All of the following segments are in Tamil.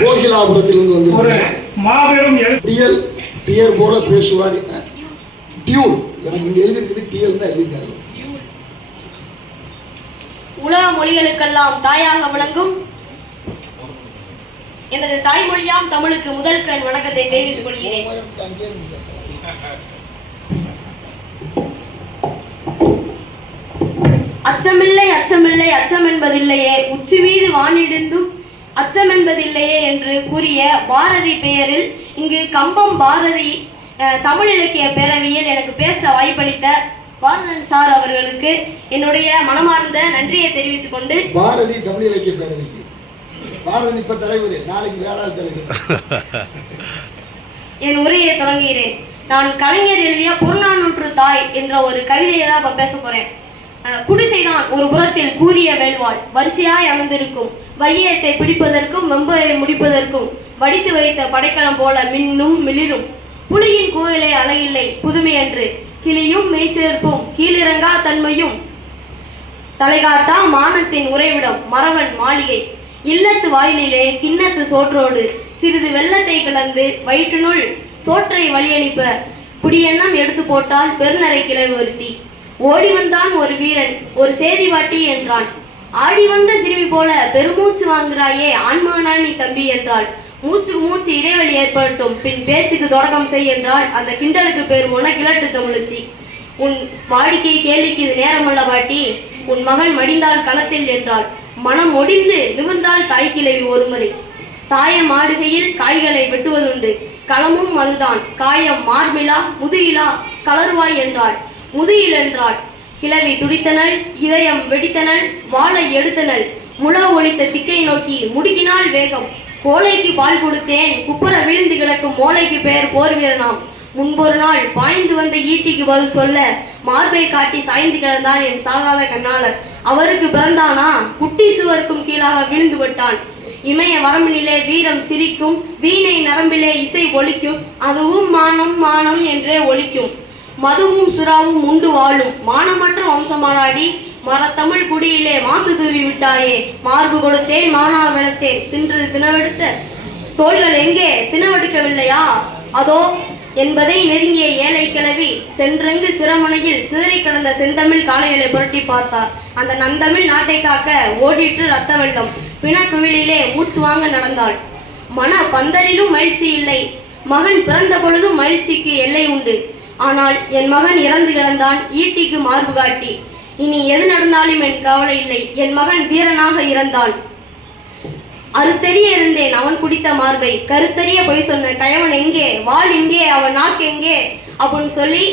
கோகிலாபுரத்திலிருந்து ஒரு வந்து மாபெரும் டிஎல் டியர் போல பேசுவார் டியூல் எனக்கு இங்க எழுதிருக்குது டிஎல் தான் எழுதிருக்காரு உலக மொழிகளுக்கெல்லாம் தாயாக விளங்கும் எனது தாய்மொழியாம் தமிழுக்கு முதல் கண் வணக்கத்தை தெரிவித்துக் கொள்கிறேன். அச்சமில்லை அச்சமில்லை அச்சம் என்பதில்லையே. உச்சி மீது வானிடிந்தும் அச்சம் என்பதில்லையே என்று கூறிய பாரதி பெயரில் இங்கு கம்பம் பாரதி தமிழ் இலக்கிய பேரவையில் எனக்கு பேச வாய்ப்பளித்த பாரதன் சார் அவர்களுக்கு என்னுடைய மனமார்ந்த நன்றியை தெரிவித்துக் கொண்டு பாரதி தமிழ் இலக்கிய பேரவைக்கு. பாரதி இப்ப தலைவர் நாளைக்கு வேற தலைவர். என் உரையை தொடங்குகிறேன். நான் கலைஞர் எழுதிய புறநானூற்று தாய் என்ற ஒரு கவிதையை தான் இப்ப பேச போறேன். குடிசைதான் ஒரு புறத்தில் கூறிய வேள்வாள். வரிசையாய் அமர்ந்திருக்கும். வையத்தை பிடிப்பதற்கும் வெம்பையை முடிப்பதற்கும் வடித்து வைத்த படைக்கலம் போல மின்னும் மிளிரும். புலியின் கோயிலை அலையில்லை புதுமையன்று. கிளியும் மெய்சிலிருப்பும். கீழிறங்கா தன்மையும். தலைகாட்டா மானத்தின் உறைவிடம். மறவன் மாளிகை. இல்லத்து வாயிலிலே கிண்ணத்து சோற்றோடு. சிறிது வெள்ளத்தை கலந்து வயிற்றினுள் சோற்றை வழியனுப்ப. குடியெண்ணம் எடுத்து போட்டால் பெருநரை கிளை ஒருத்தி ஓடி வந்தான் ஒரு வீரன் ஒரு சேதி வாட்டி என்றான். ஆடி வந்த சிறுமி போல பெருமூச்சு வாங்குறாயே ஆண்மானா நீ தம்பி என்றாள். மூச்சுக்கு மூச்சு இடைவெளி ஏற்படட்டும் பின் பேச்சுக்கு தொடக்கம் செய் என்றால் அந்த கிண்டலுக்கு பேர் உன கிழட்டு தமிழச்சி. உன் வாடிக்கை கேள்விக்கு இது நேரமல்ல பாட்டி உன் மகள் மடிந்தால் களத்தில் என்றாள். மனம் ஒடிந்து நிமிர்ந்தால் தாய் கிழவி ஒருமுறை. தாயம் ஆடுகையில் காய்களை வெட்டுவதுண்டு. களமும் அதுதான். காயம் மார்பிலா முதுகிலா கலருவாய் என்றாள். முதுகில் கிளவி துடித்தனள் இதயம் வெடித்தனள் வாளை எடுத்தனள். முழ ஒலித்த திக்கை நோக்கி முடுக்கினால் வேகம். கோலைக்கு பால் கொடுத்தேன் குப்புற விழுந்து கிடக்கும் மோளைக்கு பெயர் போர் வீரனாம் முன்பொரு நாள் பாய்ந்து வந்த ஈட்டிக்கு பதில் சொல்ல மார்பை காட்டி சாய்ந்து கிடந்தான் என் சாகாத கண்ணாளர். அவருக்கு பிறந்தானா? குட்டி சுவருக்கும் கீழாக வீழ்ந்து விட்டான். இமய வரம்பினிலே வீரம் சிரிக்கும் வீணை நரம்பிலே இசை ஒலிக்கும் அதுவும் மானம் மானம் என்றே ஒலிக்கும். மதுவும் சுறாவும் உண்டு வாழும். மானமற்ற வம்சமானாடி மரத்தமிழ் குடியிலே மாசு தூவி விட்டாயே. மார்பு கொடுத்தேன் மானா விளத்தேன். தின்று தினவெடுத்த தோள்கள் எங்கே? தினவெடுக்கவில்லையா அதோ என்பதை நெருங்கிய ஏழை கிழவி சென்றங்கு சிரமனையில் சிதறி கிடந்த செந்தமிழ் காளைகளை புரட்டி பார்த்தார். அந்த நந்தமிழ் நாட்டை காக்க ஓடிற்று ரத்த வெள்ளம். பிணக்குவிலே மூச்சு வாங்க நடந்தாள். மன பந்தலிலும் மகிழ்ச்சி இல்லை. மகன் பிறந்த பொழுதும் மகிழ்ச்சிக்கு எல்லை உண்டு. ஆனால் என் மகன் இறந்து கிடந்தான் ஈட்டிக்கு மார்பு காட்டி. இனி எது நடந்தாலும் என் கவலை இல்லை என் மகன் வீரனாக இறந்தான். அறுத்தெறிய இருந்தேன் அவன் குடித்த மார்பை. கருத்தறிய பொய் சொன்ன கயவன் எங்கே? வாள் எங்கே? அவன் நாக்கு எங்கே? அப்படின்னு சொல்லி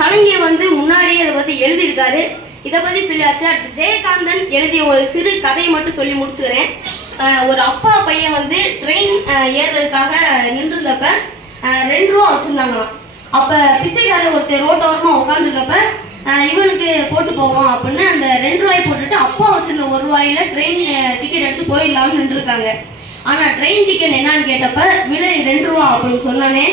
கலைஞர் வந்து முன்னாடியே இதை பத்தி எழுதியிருக்காரு. இதை பத்தி சொல்லியாச்சு. அடுத்து ஜெயகாந்தன் எழுதிய ஒரு சிறு கதையை மட்டும் சொல்லி முடிச்சுக்கிறேன். ஒரு அப்பா பையன் வந்து ட்ரெயின் ஏறுறதுக்காக நின்றுருந்தப்ப ரெண்டு ரூபா வச்சிருந்தாங்களாம். அப்ப பிச்சைக்காரர் ஒருத்தர் ரோட்டோரமா உட்காந்துருக்கப்ப இவனுக்கு போட்டு போவோம் அப்படின்னு அந்த ரெண்டு ரூபாய் போட்டுட்டு அப்பா வச்சிருந்த ஒரு ரூபாயில ட்ரெயின் டிக்கெட் எடுத்து போயிடலாம்னு நின்றுருக்காங்க. ஆனா ட்ரெயின் டிக்கெட் என்னன்னு கேட்டப்ப விலை ரெண்டு ரூபா அப்படின்னு சொன்னானே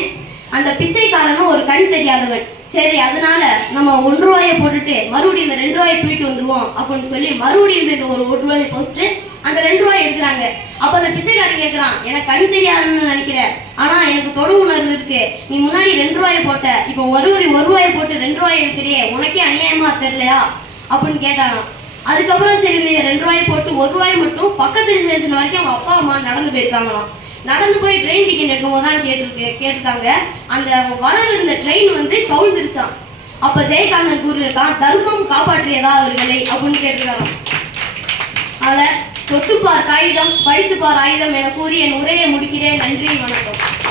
அந்த பிச்சைக்காரனும் ஒரு கண் தெரியாதவன். சரி அதனால நம்ம ஒன்று ரூபாயை போட்டுட்டு மறுபடியும் இந்த ரெண்டு ரூபாயை போயிட்டு வந்துருவோம் அப்படின்னு சொல்லி மறுபடியும் இந்த ஒரு ஒரு ரூபாயை போட்டு அந்த ரெண்டு ரூபாய் எடுக்கிறாங்க. அப்ப அந்த பிச்சைக்காரன் கேட்கிறான் எனக்கு கண் தெரியாதுன்னு நினைக்கிறேன் ஆனா எனக்கு தொடு உணர்வு இருக்கு. நீ முன்னாடி ரெண்டு ரூபாய் போட்ட. இப்போ ஒரு ஒரு ரூபாய் போட்டு ரெண்டு ரூபாய் எடுக்கிறியே. உனக்கே அநியாயமா தெரியலையா? அப்படின்னு கேட்டானா அதுக்கப்புறம் சரி நீ ரெண்டு ரூபாய் போட்டு ஒரு ரூபாய் மட்டும் பக்கத்து ஸ்டேஷன் வரைக்கும் அவங்க அப்பா அம்மா நடந்து போயிருக்காங்களாம். நடந்து போய் ட்ரெயின் டிக்கெட் எடுக்கும்போது தான் கேட்டிருக்கு கேட்டிருக்காங்க. அந்த வர இருந்த ட்ரெயின் வந்து கவுழ்ந்துருச்சான் அப்ப ஜெயகாந்தன் கூறியிருக்கான் தர்மம் காப்பாற்றியதா அவர்களை அப்படின்னு கேட்டிருக்காங்க அதில் தொட்டுப்பார் காகிதம் படித்துப்பார் ஆயுதம் என கூறி என் உரையை முடிக்கிறேன். நன்றி வணக்கம்.